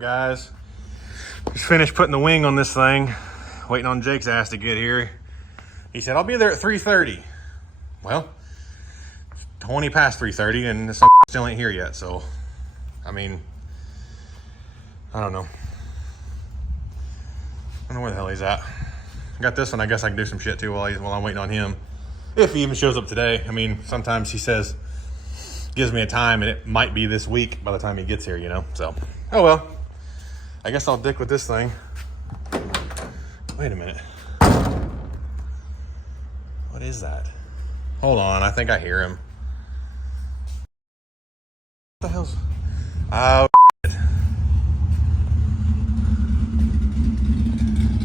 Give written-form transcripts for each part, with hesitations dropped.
up, guys? Just finished putting the wing on this thing. Waiting on Jake's ass to get here. He said, I'll be there at 3:30. Well, 20 past 3:30 and this still ain't here yet. So, I mean, I don't know. I don't know where the hell he's at. I got this one. I guess I can do some shit too while I'm waiting on him. If he even shows up today. I mean, sometimes he says, gives me a time, and it might be this week by the time he gets here, you know? So, oh well. I guess I'll dick with this thing. Wait a minute. What is that? Hold on, I think I hear him. What the hell's... Oh, shit.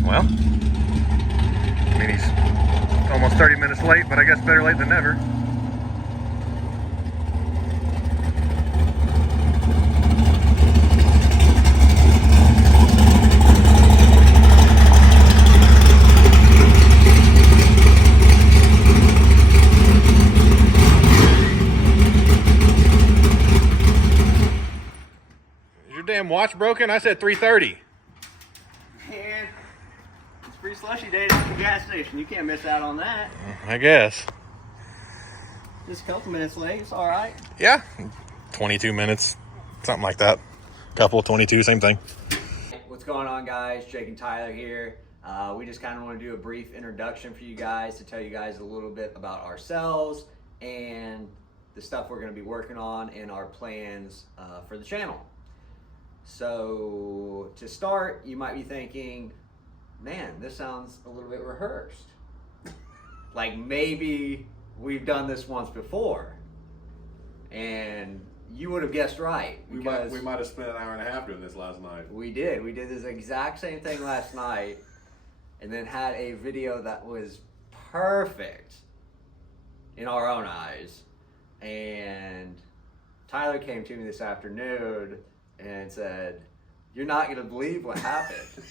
Well, I mean, he's almost 30 minutes late, but I guess better late than never. Damn watch broken? I said 3:30. Man, it's free slushy days at the gas station. You can't miss out on that. I guess. Just a couple minutes late. It's all right. Yeah, 22 minutes, something like that. Couple, 22, same thing. What's going on, guys? Jake and Tyler here. We just kind of want to do a brief introduction for you guys to tell you guys a little bit about ourselves and the stuff we're going to be working on and our plans for the channel. So to start, you might be thinking, man, this sounds a little bit rehearsed. Like maybe we've done this once before. And you would have guessed right. We might have spent an hour and a half doing this last night. We did. We did this exact same thing last night and then had a video that was perfect in our own eyes. And Tyler came to me this afternoon and said, you're not going to believe what happened.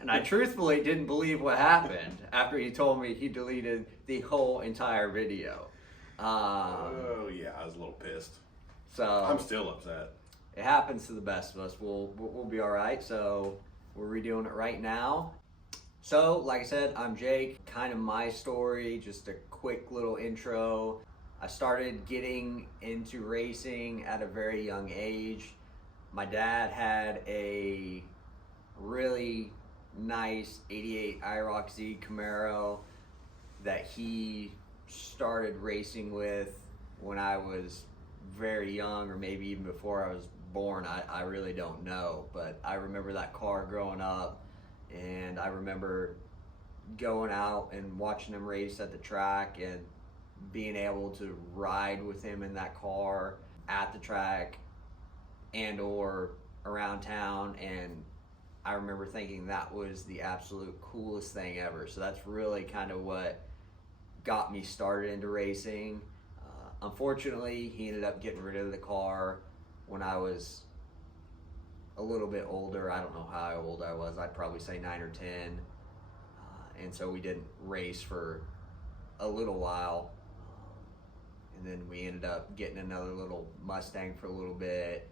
And I truthfully didn't believe what happened after he told me he deleted the whole entire video. Oh yeah, I was a little pissed. So I'm still upset. It happens to the best of us. We'll be all right. So we're redoing it right now. So like I said, I'm Jake. Kind of my story, just a quick little intro. I started getting into racing at a very young age. My dad had a really nice 88 IROC Z Camaro that he started racing with when I was very young, or maybe even before I was born. I really don't know, but I remember that car growing up, and I remember going out and watching him race at the track and being able to ride with him in that car at the track and or around town, and I remember thinking that was the absolute coolest thing ever. So that's really kind of what got me started into racing. Unfortunately, he ended up getting rid of the car when I was a little bit older. I don't know how old I was. I'd probably say 9 or 10. And so we didn't race for a little while. And then we ended up getting another little Mustang for a little bit.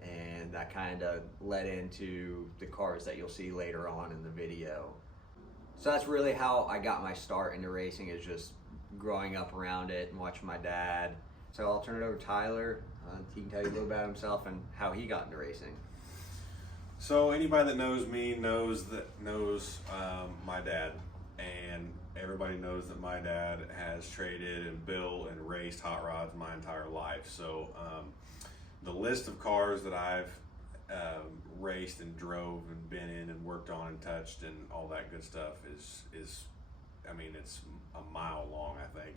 And that kind of led into the cars that you'll see later on in the video. So that's really how I got my start into racing, is just growing up around it and watching my dad. So I'll turn it over to Tyler. He can tell you a little about himself and how he got into racing. So anybody that knows me knows my dad, and everybody knows that my dad has traded and built and raced hot rods my entire life. So the list of cars that I've raced and drove and been in and worked on and touched and all that good stuff is I mean, it's a mile long, I think.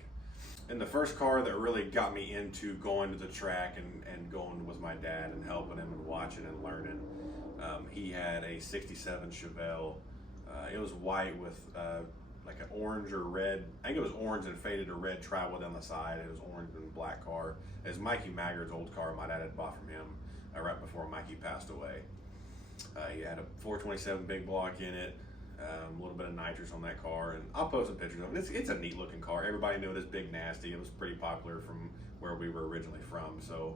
And the first car that really got me into going to the track and going was my dad, and helping him and watching and learning. He had a 67 Chevelle. It was white with like an orange or red, I think it was orange and faded to red travel down the side. It was orange and black car. It was Mikey Maggard's old car my dad had bought from him right before Mikey passed away. He had a 427 big block in it, a little bit of nitrous on that car, and I'll post some pictures of it. It's a neat looking car. Everybody knew it as Big Nasty. It was pretty popular from where we were originally from. So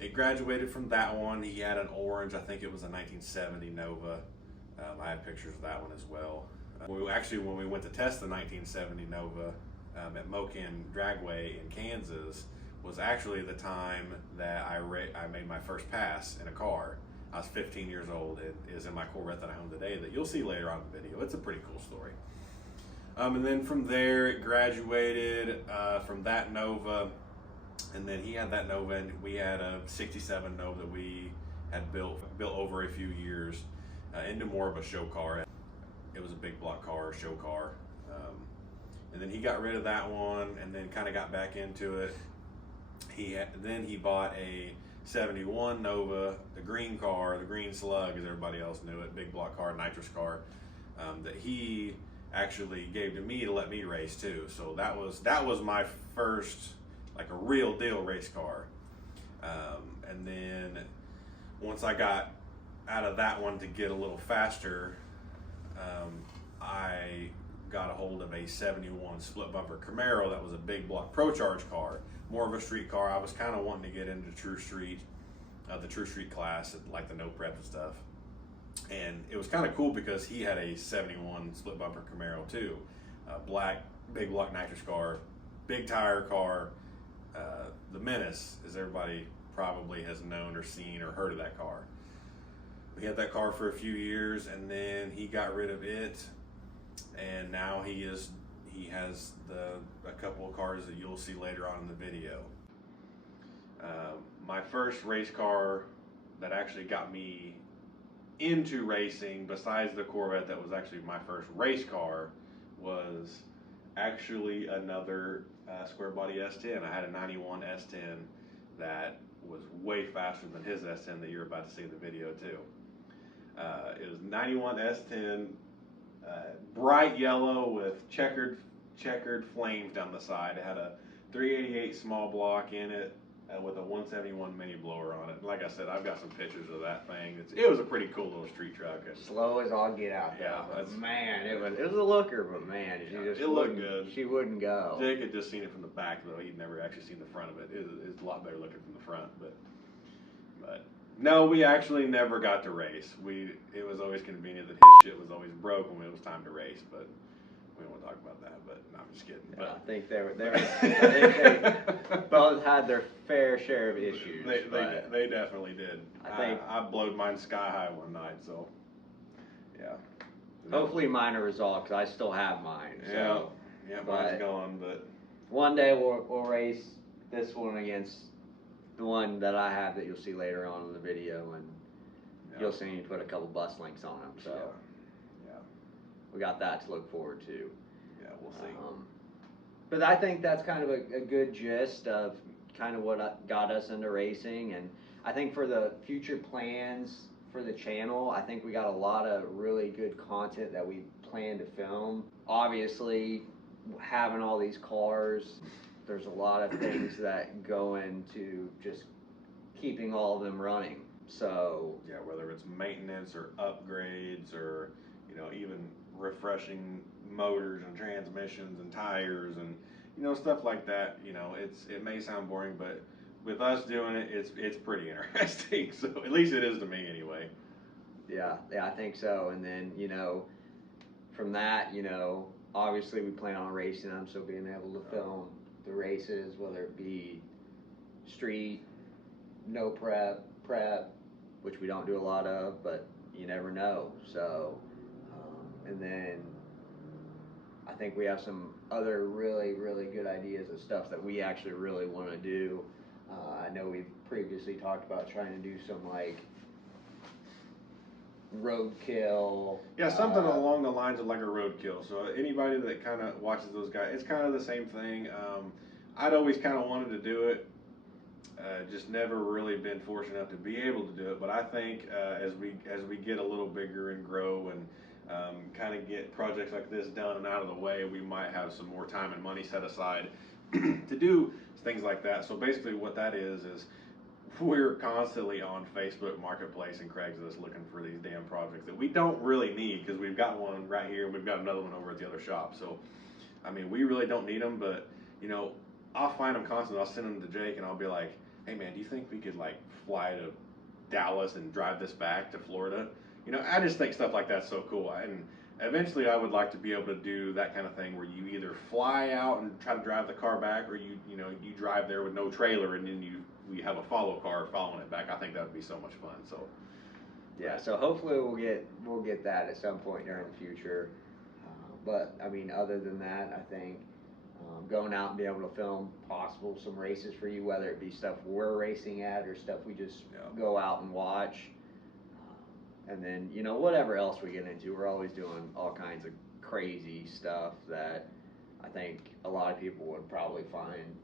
it graduated from that one. He had an orange, I think it was a 1970 Nova. I have pictures of that one as well. When we went to test the 1970 Nova at Mocan Dragway in Kansas, was actually the time that I made my first pass in a car. I was 15 years old. It is in my Corvette that I own today that you'll see later on in the video. It's a pretty cool story. And then from there, it graduated from that Nova, and then he had that Nova, and we had a 67 Nova that we had built over a few years into more of a show car. It was a big block car, show car. And then he got rid of that one and then kind of got back into it. Then he bought a 71 Nova, the green car, the green slug as everybody else knew it, big block car, nitrous car, that he actually gave to me to let me race too. So that was my first, like, a real deal race car. And then once I got out of that one to get a little faster, I got a hold of a 71 split bumper Camaro that was a big block Pro Charge car, more of a street car. I was kind of wanting to get into True Street, the True Street class, like the no prep and stuff. And it was kind of cool because he had a 71 split bumper Camaro too, black, big block nitrous car, big tire car, the Menace, as everybody probably has known or seen or heard of that car. We had that car for a few years, and then he got rid of it, and now he has a couple of cars that you'll see later on in the video. My first race car that actually got me into racing, besides the Corvette that was actually my first race car, was actually another square body S10. I had a 91 S10 that was way faster than his S10 that you're about to see in the video too. It was 91 S10, bright yellow with checkered flames down the side. It had a 388 small block in it with a 171 mini blower on it. Like I said, I've got some pictures of that thing. It was a pretty cool little street truck. Slow as all get out. Yeah, but man, it was a looker, but man, it looked good. She wouldn't go. Jake had just seen it from the back though. He'd never actually seen the front of it. It's a lot better looking from the front, but no, we actually never got to race. It was always convenient that his shit was always broke when it was time to race, but we don't want to talk about that. But no, I'm just kidding. Yeah, but I think they both had their fair share of issues. They definitely did. I blowed mine sky high one night, so yeah. Hopefully mine are resolved because I still have mine. So. Yeah, mine's gone, but one day we'll race this one against the one that I have that you'll see later on in the video, and you'll see me put a couple bus links on them. So yeah, we got that to look forward to. Yeah, we'll see. But I think that's kind of a good gist of kind of what got us into racing, and I think for the future plans for the channel, I think we got a lot of really good content that we plan to film. Obviously, having all these cars, there's a lot of things that go into just keeping all of them running. So yeah, whether it's maintenance or upgrades or even refreshing motors and transmissions and tires and stuff like that. It may sound boring, but with us doing it, it's pretty interesting. So at least it is to me anyway. Yeah, I think so. And then from that, obviously we plan on racing them, so being able to film the races, whether it be street, no prep, which we don't do a lot of, but you never know. So, and then I think we have some other really, really good ideas of stuff that we actually really want to do. I know we've previously talked about trying to do some like roadkill. Yeah, something along the lines of like a roadkill. So anybody that kind of watches those guys, it's kind of the same thing. I'd always kind of wanted to do it, just never really been fortunate enough to be able to do it. But I think as we get a little bigger and grow and kind of get projects like this done and out of the way, we might have some more time and money set aside to do things like that. So basically what that is we're constantly on Facebook Marketplace and Craigslist looking for these damn projects that we don't really need, because we've got one right here, we've got another one over at the other shop. So I mean, we really don't need them, but I'll find them constantly. I'll send them to Jake and I'll be like, hey man, do you think we could like fly to Dallas and drive this back to Florida? You know, I just think stuff like that's so cool. And eventually I would like to be able to do that kind of thing where you either fly out and try to drive the car back, or you drive there with no trailer and then we have a follow car following it back. I think that would be so much fun. So yeah, so hopefully we'll get that at some point during the future. But I mean, other than that, I think going out and be able to film some races for you, whether it be stuff we're racing at or stuff we just go out and watch. And then, whatever else we get into, we're always doing all kinds of crazy stuff that I think a lot of people would probably find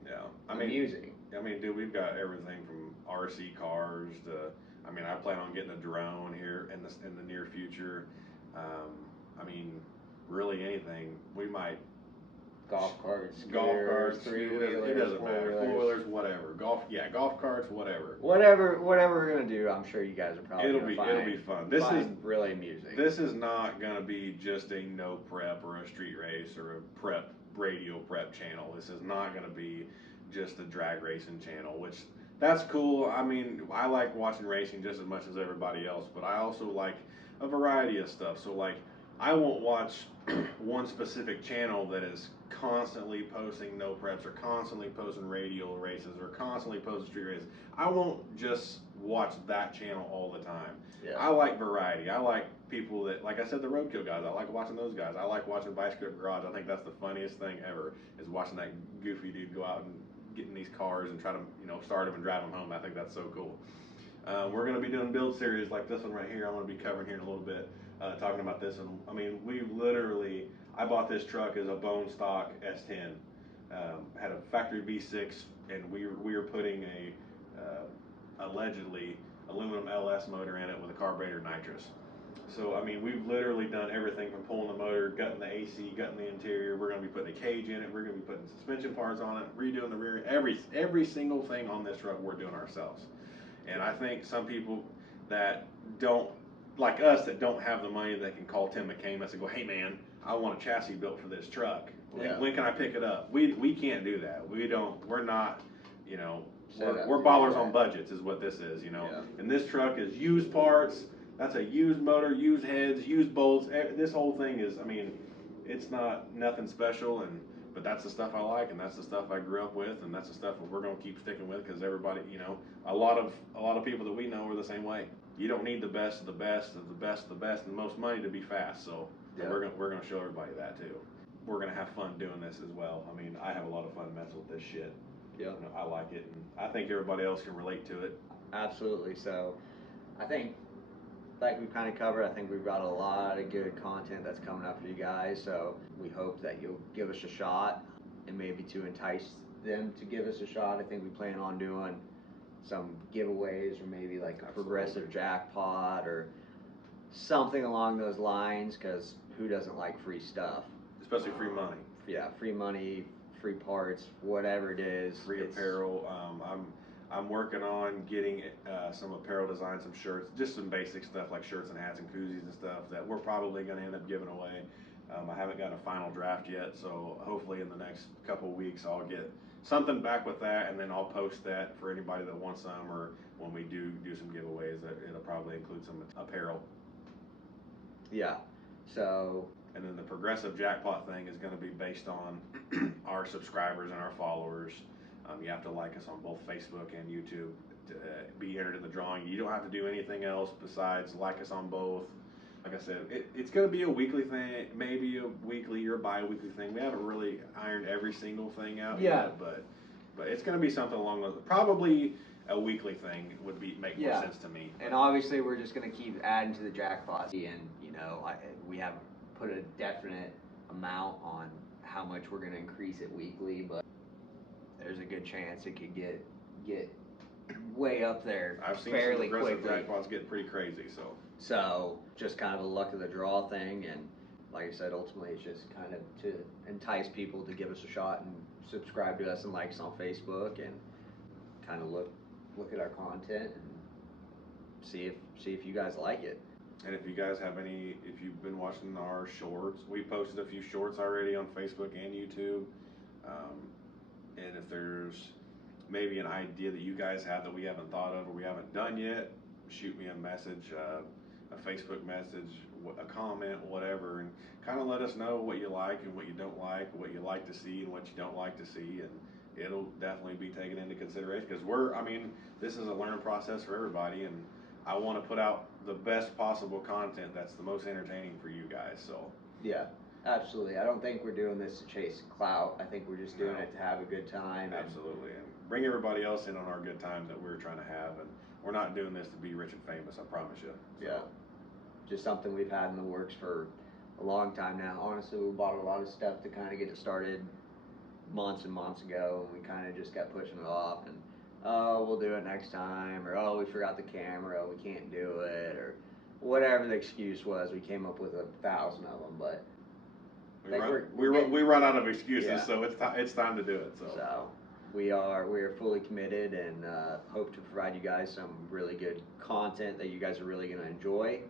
amusing. I mean, dude, we've got everything from RC cars to, I plan on getting a drone here in the near future. Really anything. We might golf carts, three-wheelers, it doesn't matter. Four-wheelers, whatever. Golf carts, whatever. Whatever we're gonna do, I'm sure you guys are probably it'll be fun. This is really amusing. This is not gonna be just a no prep or a street race or a radio prep channel. This is not gonna be just a drag racing channel, which that's cool. I like watching racing just as much as everybody else, but I also like a variety of stuff. So like, I won't watch one specific channel that is constantly posting no preps or constantly posting radial races or constantly posting street races. I won't just watch that channel all the time. Yeah. I like variety. I like people that, like I said, the roadkill guys. I like watching those guys. I like watching Vice Grip Garage. I think that's the funniest thing ever, is watching that goofy dude go out and get in these cars and try to start them and drive them home. I think that's so cool. We're going to be doing build series like this one right here. I'm going to be covering here in a little bit, talking about this one. I bought this truck as a bone stock S10. Had a factory V6, and we were putting a allegedly aluminum LS motor in it with a carburetor nitrous. So we've literally done everything from pulling the motor, gutting the AC, gutting the interior. We're going to be putting a cage in it. We're going to be putting suspension parts on it, redoing the rear. Every single thing on this truck we're doing ourselves. And I think some people that don't, like us, that don't have the money, that can call Tim McCamus and go, hey man, I want a chassis built for this truck. When can I pick it up? We can't do that. We're not, we're ballers on budgets is what this is, And this truck is used parts. That's a used motor, used heads, used bolts. This whole thing is, it's nothing special, but that's the stuff I like, and that's the stuff I grew up with, and that's the stuff that we're going to keep sticking with, because everybody, a lot of people that we know are the same way. You don't need the best of the best of the best of the best and the most money to be fast. So we're going to show everybody that too. We're going to have fun doing this as well. I have a lot of fun messing with this shit. Yeah, I like it, and I think everybody else can relate to it. Absolutely. So I think, like we've kind of covered, I think we've got a lot of good content that's coming up for you guys. So we hope that you'll give us a shot, and maybe to entice them to give us a shot, I think we plan on doing some giveaways, or maybe like a progressive jackpot or something along those lines, because who doesn't like free stuff? Especially free money. Yeah, free money, free parts, whatever it is. Free apparel. I'm working on getting some apparel designs, some shirts, just some basic stuff like shirts and hats and koozies and stuff that we're probably going to end up giving away. I haven't gotten a final draft yet, so hopefully in the next couple of weeks I'll get something back with that, and then I'll post that for anybody that wants some, or when we do some giveaways, it'll probably include some apparel. Yeah, so... And then the progressive jackpot thing is going to be based on our subscribers and our followers. You have to like us on both Facebook and YouTube to be entered in the drawing. You don't have to do anything else besides like us on both. Like I said, it's going to be a weekly thing, maybe a weekly or bi-weekly thing. We haven't really ironed every single thing out yet, but it's going to be something along those. Probably a weekly thing would make more sense to me. And obviously, we're just going to keep adding to the jackpots, and we haven't put a definite amount on how much we're going to increase it weekly, but there's a good chance it could get way up there. I've seen fairly some progressive quickly. jackpots get pretty crazy, So just kind of a luck of the draw thing, and like I said, ultimately it's just kind of to entice people to give us a shot and subscribe to us and like us on Facebook, and kind of look at our content and see if you guys like it. And if you guys have if you've been watching our shorts, we posted a few shorts already on Facebook and YouTube. And if there's maybe an idea that you guys have that we haven't thought of or we haven't done yet, shoot me a message, a Facebook message, a comment, whatever, and kind of let us know what you like and what you don't like, what you like to see and what you don't like to see, and it'll definitely be taken into consideration because this is a learning process for everybody, and I want to put out the best possible content that's the most entertaining for you guys. So yeah, absolutely. I don't think we're doing this to chase clout. I think we're just doing it to have a good time. Absolutely, and bring everybody else in on our good time that we're trying to have, and we're not doing this to be rich and famous, I promise you. So. Yeah, just something we've had in the works for a long time now. Honestly, we bought a lot of stuff to kind of get it started months and months ago, and we kind of just kept pushing it off, and oh, we'll do it next time, or oh, we forgot the camera, we can't do it, or whatever the excuse was. We came up with 1,000 of them, but we run out of excuses, yeah. so it's time to do it. So we are fully committed, and hope to provide you guys some really good content that you guys are really going to enjoy.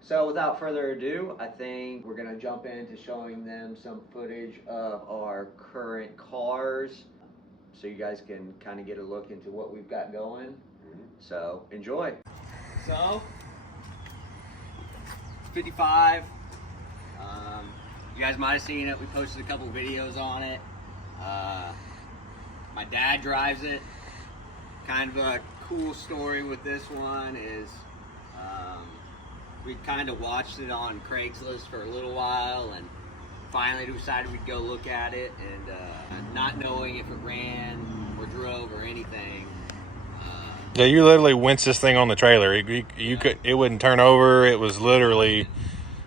So without further ado, I think we're going to jump into showing them some footage of our current cars, so you guys can kind of get a look into what we've got going. So enjoy. So 55. You guys might have seen it. We posted a couple videos on it. My dad drives it. Kind of a cool story with this one is we kind of watched it on Craigslist for a little while, and finally decided we'd go look at it, and not knowing if it ran or drove or anything. Yeah, you literally winched this thing on the trailer. It wouldn't turn over. It was literally,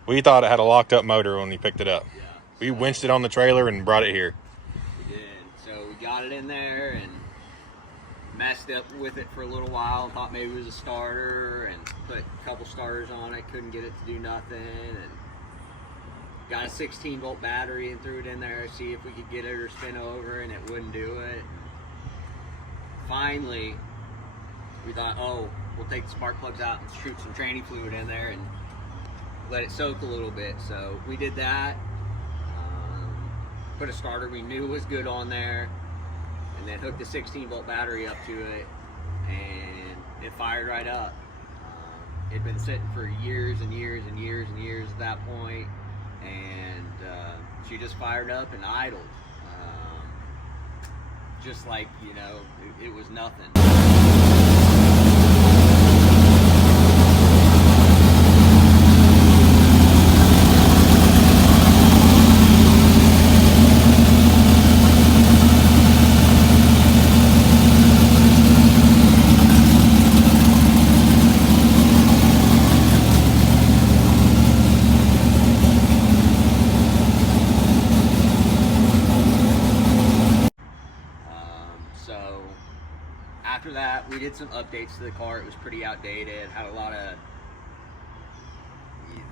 we thought it had a locked up motor when we picked it up. Yeah, we winched it on the trailer and brought it here. We did. So we got it in there and messed up with it for a little while and thought maybe it was a starter, and put a couple starters on it, couldn't get it to do nothing, and got a 16-volt battery and threw it in there to see if we could get it or spin over, and it wouldn't do it. Finally, we thought, oh, we'll take the spark plugs out and shoot some training fluid in there and let it soak a little bit. So we did that, put a starter we knew was good on there, and then hooked the 16-volt battery up to it, and it fired right up. It'd been sitting for years and years and years and years at that point, and she just fired up and idled, just like, you know, it was nothing. After that, we did some updates to the car. It was pretty outdated, had a lot of,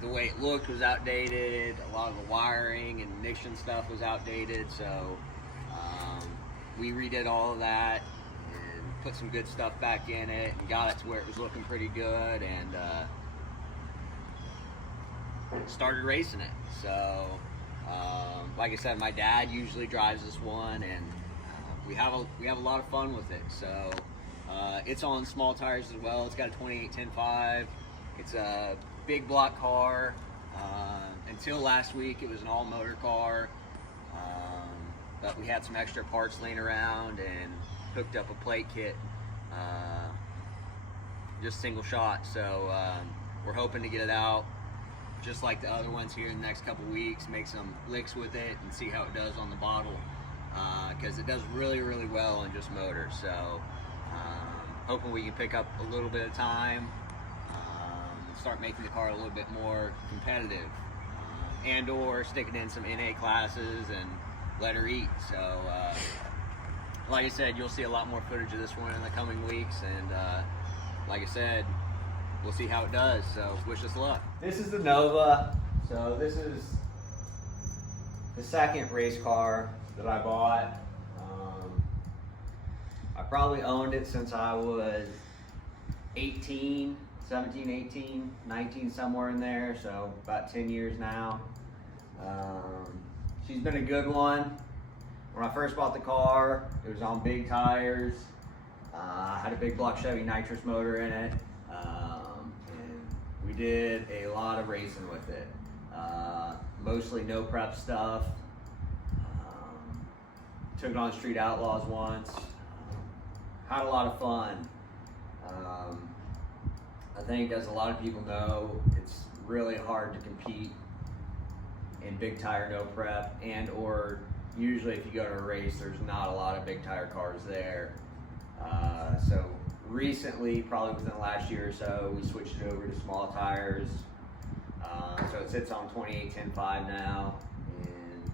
the way it looked was outdated, a lot of the wiring and ignition stuff was outdated, so we redid all of that and put some good stuff back in it and got it to where it was looking pretty good, and started racing it. So like I said, my dad usually drives this one, and we have a lot of fun with it. So it's on small tires as well. It's got a 28-10.5. It's a big block car. Until last week, it was an all-motor car, but we had some extra parts laying around and hooked up a plate kit, just single shot. So we're hoping to get it out just like the other ones here in the next couple weeks, make some licks with it and see how it does on the bottle, because it does really, really well on just motor. So hoping we can pick up a little bit of time and start making the car a little bit more competitive, and or stick it in some NA classes and let her eat. So like I said, you'll see a lot more footage of this one in the coming weeks, and like I said, we'll see how it does. So wish us luck. This is the Nova. So this is the second race car that I bought. I probably owned it since I was 17, 18, 19, somewhere in there. So about 10 years now. She's been a good one. when I first bought the car, it was on big tires. Had a big block Chevy nitrous motor in it. And we did a lot of racing with it. Mostly no prep stuff. Took it on Street Outlaws once. Had a lot of fun. I think, as a lot of people know, it's really hard to compete in big tire no prep, and or usually if you go to a race, there's not a lot of big tire cars there. So recently, probably within the last year or so, we switched it over to small tires. So it sits on 28-10-5 now. And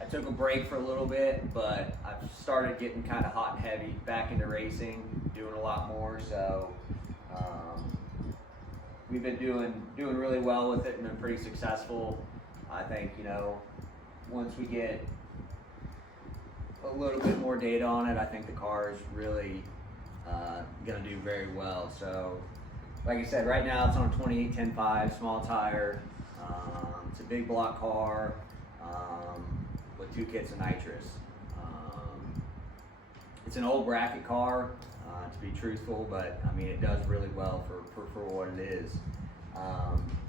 I took a break for a little bit, but I've started getting kind of hot and heavy back into racing, doing a lot more. So we've been doing really well with it and been pretty successful. I think, you know, once we get a little bit more data on it, I think the car is really gonna do very well. So, like I said, right now it's on a 28-10-5 small tire. It's a big block car with 2 kits of nitrous. It's an old bracket car, to be truthful, but I mean, it does really well for what it is.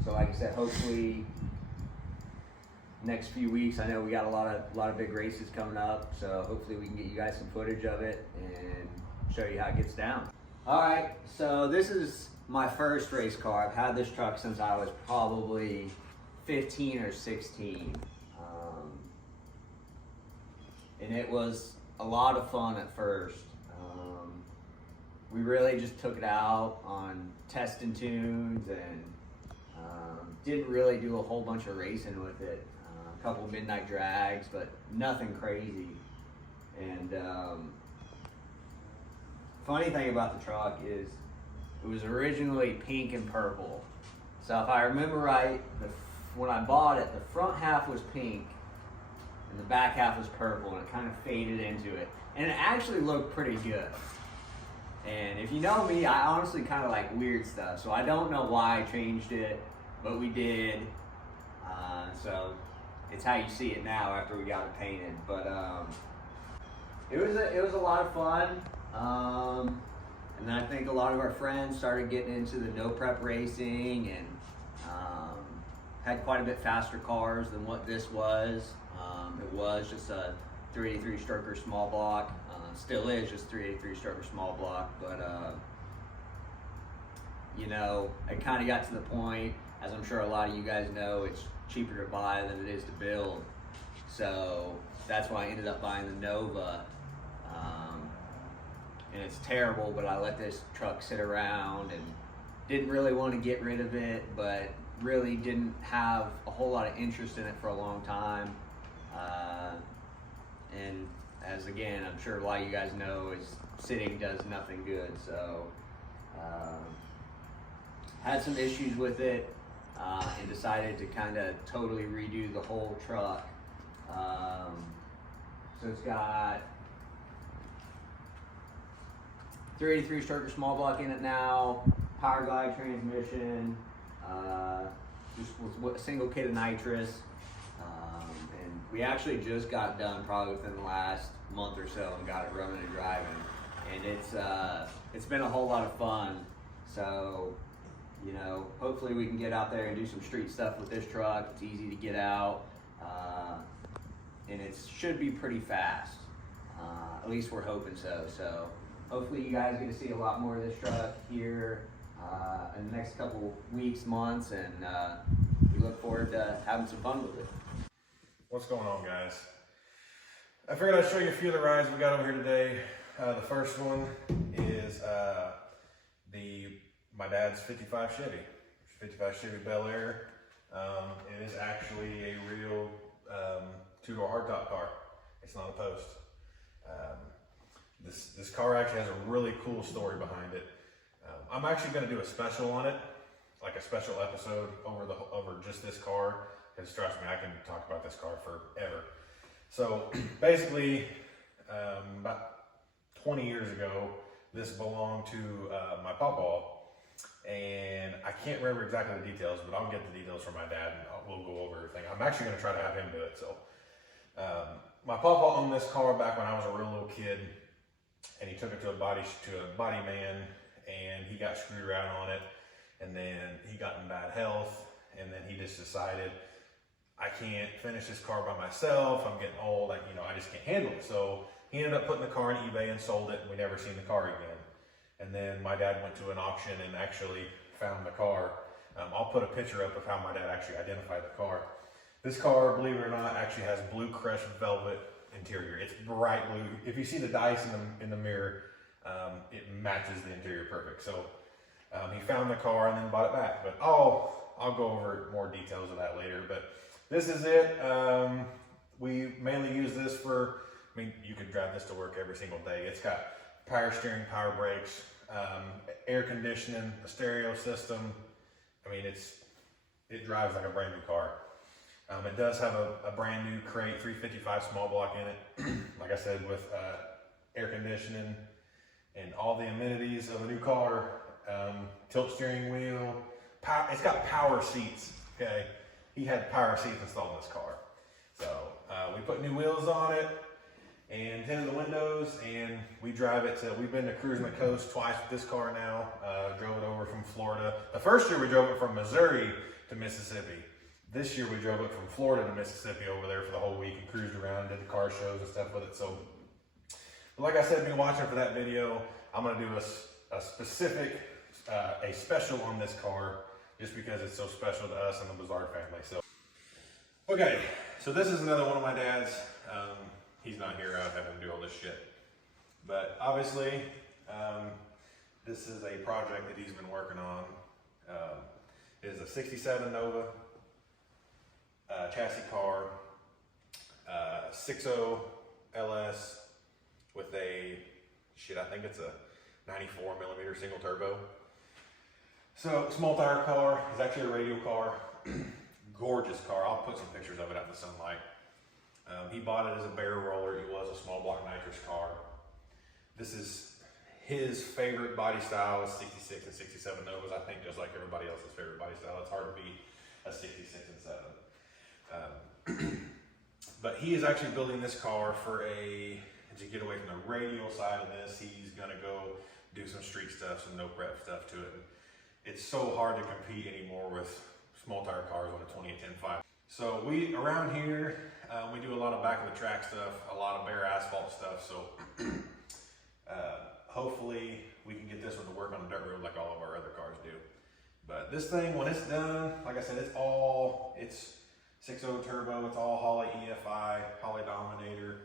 So like I said, hopefully next few weeks, I know we got a lot of big races coming up, so hopefully we can get you guys some footage of it and show you how it gets down. All right, so this is my first race car. I've had this truck since I was probably 15 or 16. And it was a lot of fun at first. We really just took it out on testing tunes and didn't really do a whole bunch of racing with it. A couple of midnight drags, but nothing crazy. And funny thing about the truck is it was originally pink and purple. So if I remember right, when I bought it, the front half was pink and the back half was purple, and it kind of faded into it. And it actually looked pretty good. And if you know me, I honestly kind of like weird stuff. So I don't know why I changed it, but we did. So it's how you see it now after we got it painted. But it was a lot of fun. And then I think a lot of our friends started getting into the no prep racing and had quite a bit faster cars than what this was. It was just a 383 stroker small block. Still is just 383 stroker small block, but you know, it kind of got to the point, as I'm sure a lot of you guys know, it's cheaper to buy than it is to build. So that's why I ended up buying the Nova. And it's terrible, but I let this truck sit around and didn't really want to get rid of it, but really didn't have a whole lot of interest in it for a long time. And as again, I'm sure a lot of you guys know, is sitting does nothing good. So had some issues with it and decided to kind of totally redo the whole truck. So it's got 383 stroker small block in it now, power glide transmission, just with a single kit of nitrous. And we actually just got done probably within the last month or so and got it running and driving. And it's been a whole lot of fun. So, you know, hopefully we can get out there and do some street stuff with this truck. It's easy to get out, and it should be pretty fast. At least we're hoping so. So hopefully you guys get to see a lot more of this truck here in the next couple weeks, months, and we look forward to having some fun with it. What's going on, guys? I figured I'd show you a few of the rides we got over here today. The first one is my dad's 55 Chevy Bel Air. It is actually a real two-door hardtop car. It's not a post. This car actually has a really cool story behind it. I'm actually going to do a special on it, like a special episode over just this car. Because trust me, I can talk about this car forever. So basically, about 20 years ago, this belonged to my pawpaw, and I can't remember exactly the details, but I'll get the details from my dad and we'll go over everything. I'm actually going to try to have him do it. So My papa owned this car back when I was a real little kid, and he took it to a body man, and he got screwed around on it, and then he got in bad health, and then he just decided, I can't finish this car by myself. I'm getting old. Like, you know, I just can't handle it. So he ended up putting the car on eBay and sold it, and we never seen the car again. And then my dad went to an auction and actually found the car. I'll put a picture up of how my dad actually identified the car. This car, believe it or not, actually has blue crushed velvet interior. It's bright blue. If you see the dice in the mirror, it matches the interior perfect. So he found the car and then bought it back. But I'll go over more details of that later. But this is it. We mainly use this for, I mean, you could drive this to work every single day. It's got power steering, power brakes, air conditioning, a stereo system. I mean, it drives like a brand new car. It does have a brand new crate, 355 small block in it. Like I said, with air conditioning and all the amenities of a new car. Tilt steering wheel. It's got power seats, okay? He had power seats installed in this car. So we put new wheels on it and tinted the windows, and we drive it we've been to cruising the coast twice with this car now. Drove it over from Florida. The first year we drove it from Missouri to Mississippi. This year we drove it from Florida to Mississippi over there for the whole week and cruised around, did the car shows and stuff with it. So, like I said, be watching for that video. I'm gonna do a specific, a special on this car just because it's so special to us and the Bizarre family. So, okay, so this is another one of my dad's. He's not here. I would have him do all this shit. But obviously, this is a project that he's been working on. It is a 67 Nova. Chassis car, 6.0 LS with a, I think it's a 94 millimeter single turbo. So small tire car. It's actually a radial car. Gorgeous car. I'll put some pictures of it out in the sunlight. He bought it as a barrel roller. It was a small block nitrous car. This is his favorite body style is 66 and 67 Novas. I think just like everybody else's favorite body style. It's hard to beat a 66 and 7. But he is actually building this car to get away from the radial side of this. He's gonna go do some street stuff, some no prep stuff to it. It's so hard to compete anymore with small tire cars on a 20 and 10.5. So around here, we do a lot of back of the track stuff, a lot of bare asphalt stuff. So hopefully we can get this one to work on a dirt road like all of our other cars do. But this thing, when it's done, like I said, it's 6.0 turbo, it's all Holley EFI, Holley Dominator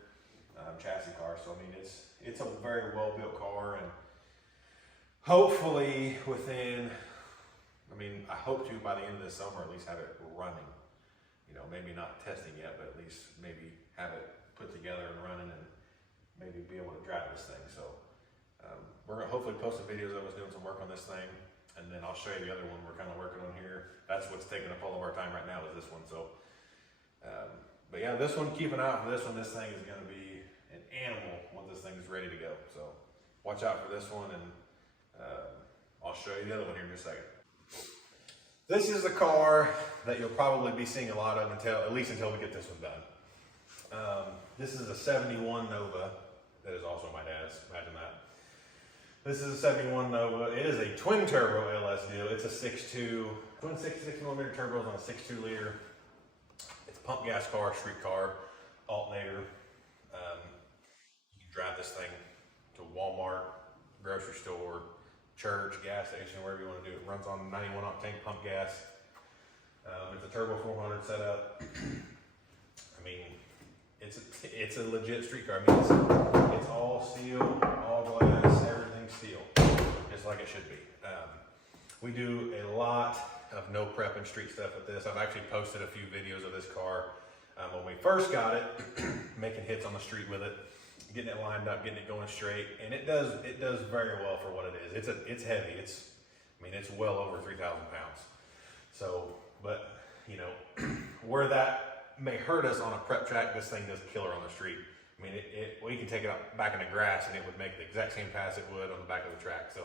chassis car. So I mean, it's a very well built car, and hopefully I hope to by the end of this summer at least have it running. You know, maybe not testing yet, but at least maybe have it put together and running, and maybe be able to drive this thing. So we're gonna hopefully post some videos of us doing some work on this thing, and then I'll show you the other one we're kind of working on here. That's what's taking up all of our time right now is this one. So, but yeah, this one, keep an eye out for this one. This thing is gonna be an animal once this thing is ready to go. So watch out for this one, and I'll show you the other one here in just a second. This is a car that you'll probably be seeing a lot of at least until we get this one done. This is a 71 Nova. That is also my dad's, imagine that. This is a 71 Nova. It is a twin turbo LS deal. It's a 6.2, twin 66 millimeter turbos on a 6.2 liter. It's pump gas car, street car, alternator. You can drive this thing to Walmart, grocery store, church, gas station, wherever you want to do it. It runs on 91 octane pump gas. It's a turbo 400 setup. I mean, it's a legit street car. I mean, it's all steel, all glass, everything steel, just like it should be. We do a lot of no prep and street stuff with this. I've actually posted a few videos of this car when we first got it, making hits on the street with it, getting it lined up, getting it going straight, and it does very well for what it is. It's heavy. It's well over 3,000 pounds. So, but you know, where that may hurt us on a prep track, this thing does killer on the street. I mean, we can take it out back in the grass and it would make the exact same pass it would on the back of the track. So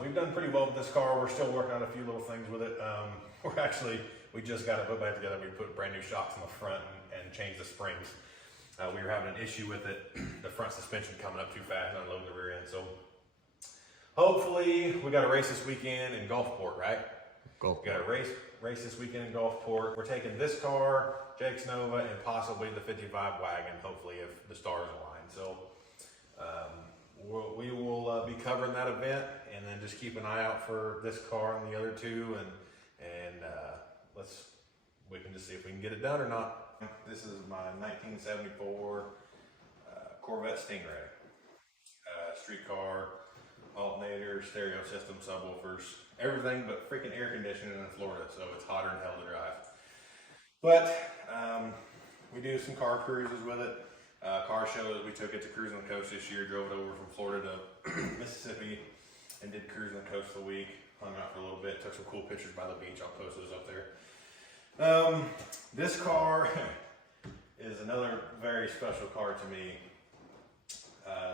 we've done pretty well with this car. We're still working on a few little things with it. We We just got it put back together. We put brand new shocks in the front and changed the springs. We were having an issue with it, the front suspension coming up too fast and unloading the rear end. So hopefully we got a race this weekend in Gulfport, right? Gulfport. We got a race this weekend in Gulfport. We're taking this car, Jake's Nova, and possibly the 55 wagon, hopefully if the stars align. So we will be covering that event, and then just keep an eye out for this car and the other two, and we can just see if we can get it done or not. This is my 1974 Corvette Stingray. Street car, alternator, stereo system, subwoofers, everything but freaking air conditioning in Florida, so it's hotter than hell to drive. But we do some car cruises with it. Car shows. We took it to Cruising the Coast this year, drove it over from Florida to Mississippi, and did Cruising the Coast for the week. Hung out for a little bit, took some cool pictures by the beach. I'll post those up there. This car is another very special car to me.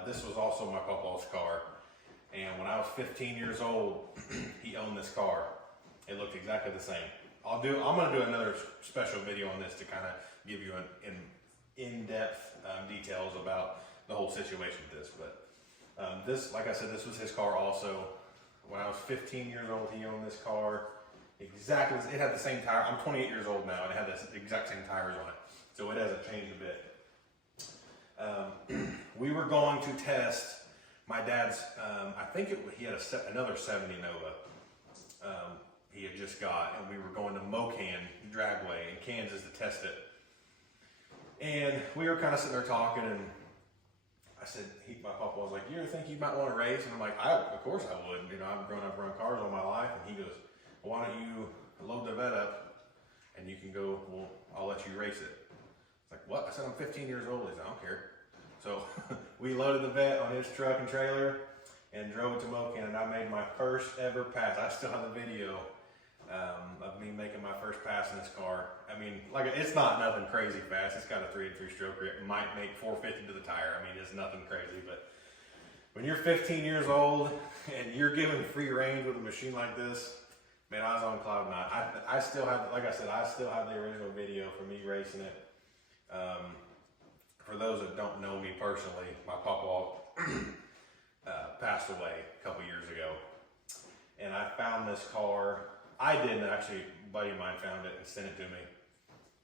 This was also my papa's car, and when I was 15 years old, he owned this car. It looked exactly the same. I'm gonna do another special video on this to kind of give you an in-depth details about the whole situation with this. But this, like I said, this was his car also. When I was 15 years old, he owned this car. Exactly, it had the same tire. I'm 28 years old now, and it had the exact same tires on it, so it hasn't changed a bit. We were going to test my dad's. I think he had another 70 Nova. He had just got, and we were going to Mocan Dragway in Kansas to test it. And we were kind of sitting there talking, and I said, my papa was like, "You ever think you might want to race?" And I'm like, "Of course I would. You know, I've grown up running cars all my life." And he goes, "Well, why don't you load the vet up, and you can go? Well, I'll let you race it." It's like, "What?" I said, "I'm 15 years old." He said, "I don't care." So we loaded the vet on his truck and trailer and drove it to Mocan, and I made my first ever pass. I still have the video of me making my first pass in this car. I mean, it's not nothing crazy fast. It's got a 3-3 stroker. It might make 450 to the tire. I mean, it's nothing crazy, but when you're 15 years old and you're given free range with a machine like this, man, I was on cloud nine. I still have, like I said, I still have the original video for me racing it. For those that don't know me personally, my papa passed away a couple years ago, and I found this car. I didn't actually. A buddy of mine found it and sent it to me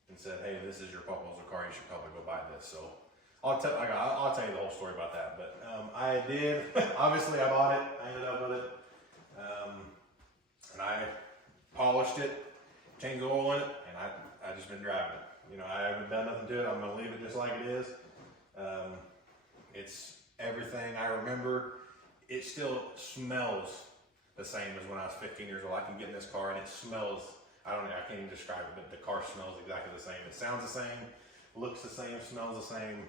and said, "Hey, this is your papa's car. You should probably go buy this." So I'll tell you the whole story about that. But I did. Obviously, I bought it. I ended up with it, and I polished it, changed the oil in it, and I just been driving it. You know, I haven't done nothing to it. I'm gonna leave it just like it is. It's everything I remember. It still smells the same as when I was 15 years old. I can get in this car and it smells. I can't even describe it, but the car smells exactly the same. It sounds the same, looks the same, smells the same.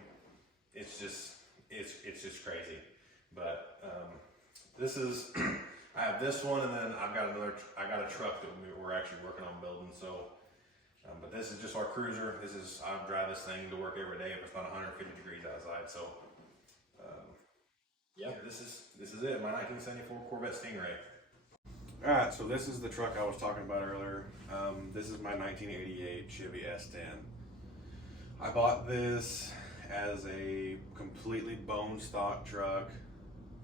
It's just crazy. But this is. I have this one, and then I got a truck that we're actually working on building. So. But this is just our cruiser. I drive this thing to work every day if it's not 150 degrees outside. So, yeah, this is it. My 1974 Corvette Stingray. All right, so this is the truck I was talking about earlier. This is my 1988 Chevy S10. I bought this as a completely bone stock truck,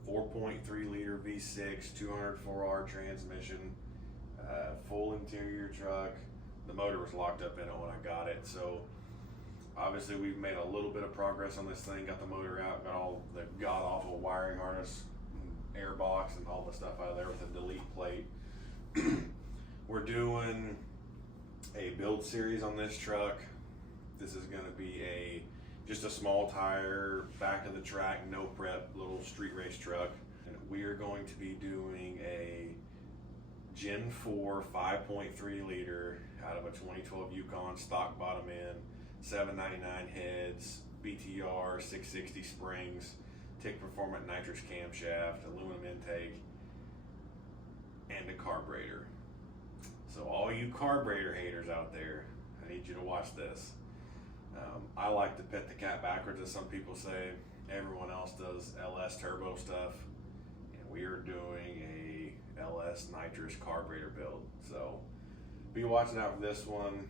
4.3 liter V6, 204R transmission, full interior truck. The motor was locked up in it when I got it, so obviously we've made a little bit of progress on this thing. Got the motor out, got all the god-awful wiring harness, air box, and all the stuff out of there with a delete plate. We're doing a build series on this truck. This is going to be just a small tire, back of the track, no prep, little street race truck. And we are going to be doing a Gen 4 5.3 liter out of a 2012 Yukon, stock bottom end, 799 heads, BTR 660 springs, Tick Performant nitrous camshaft, aluminum intake, and a carburetor. So all you carburetor haters out there, I need you to watch this. I like to pet the cat backwards, as some people say. Everyone else does LS turbo stuff, and we are doing a LS nitrous carburetor build. So be watching out for this one.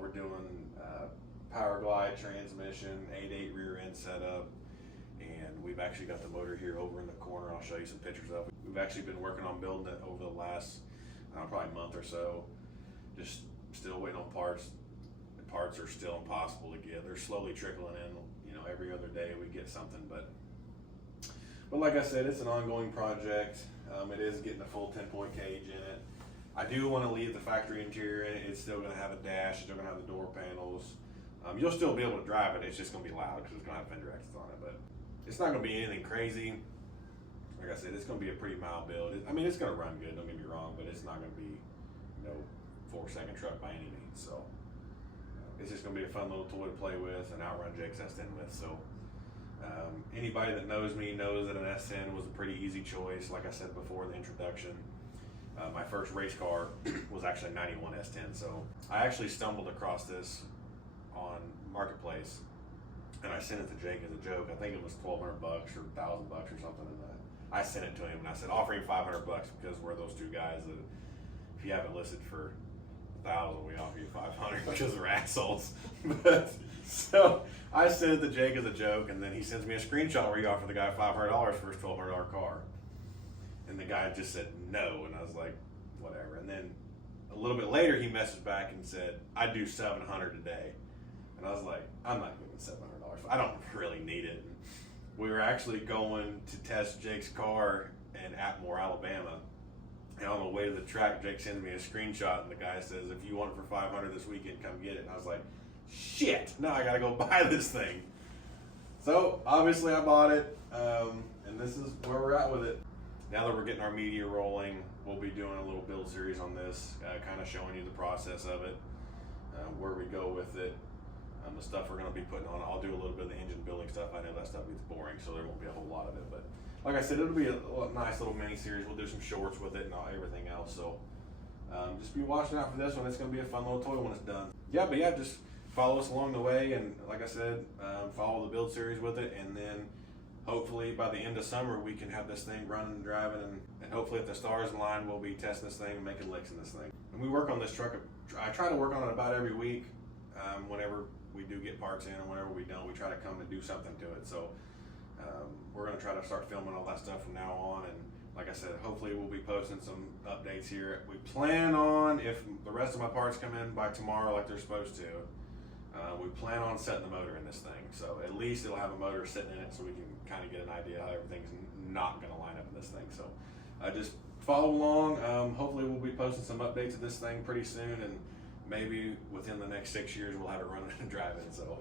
We're doing power glide transmission, 8.8 rear end setup, and we've actually got the motor here over in the corner. I'll show you some pictures of it. We've actually been working on building it over the last probably month or so. Just still waiting on parts. The parts are still impossible to get. They're slowly trickling in. You know, every other day we get something, but like I said, it's an ongoing project. It is getting a full 10-point cage in it. I do want to leave the factory interior in it. It's still going to have a dash. It's still going to have the door panels. You'll still be able to drive it. It's just going to be loud because it's going to have fender exits on it. But it's not going to be anything crazy. Like I said, it's going to be a pretty mild build. I mean, it's going to run good. Don't get me wrong, but it's not going to be, you know, 4-second truck by any means. So it's just going to be a fun little toy to play with and outrun Jake's S10 with. So anybody that knows me knows that an S10 was a pretty easy choice. Like I said before, the introduction. My first race car was actually a 91 S10. So I actually stumbled across this on Marketplace, and I sent it to Jake as a joke. I think it was $1,200 or $1,000 or something. And I sent it to him, and I said, offer him $500 because we're those two guys that if you have it listed for $1,000, we offer you $500 because we're assholes. But so I sent it to Jake as a joke, and then he sends me a screenshot where he offered the guy $500 for his $1,200 car. And the guy just said no, and I was like, whatever. And then a little bit later, he messaged back and said, I'd do $700 today. And I was like, I'm not giving $700. I don't really need it. And we were actually going to test Jake's car in Atmore, Alabama. And on the way to the track, Jake sends me a screenshot, and the guy says, if you want it for $500 this weekend, come get it. And I was like, shit, now I gotta go buy this thing. So obviously I bought it, and this is where we're at with it. Now that we're getting our media rolling, we'll be doing a little build series on this, kind of showing you the process of it, where we go with it, the stuff we're going to be putting on. I'll do a little bit of the engine building stuff. I know that stuff gets boring, so there won't be a whole lot of it. But like I said, it'll be a nice little mini series. We'll do some shorts with it and everything else. So just be watching out for this one. It's going to be a fun little toy when it's done. Yeah, but yeah, just follow us along the way. And like I said, follow the build series with it. And then hopefully by the end of summer, we can have this thing running and driving. And hopefully if the stars align, we'll be testing this thing and making licks in this thing. And we work on this truck. I try to work on it about every week. Whenever we do get parts in and whenever we don't, we try to come and do something to it. So we're going to try to start filming all that stuff from now on. And like I said, hopefully we'll be posting some updates here. We plan on, if the rest of my parts come in by tomorrow like they're supposed to, we plan on setting the motor in this thing. So at least it'll have a motor sitting in it so we can kind of get an idea how everything's not going to line up in this thing. So just follow along. Hopefully we'll be posting some updates of this thing pretty soon, and maybe within the next 6 years we'll have it running and driving. So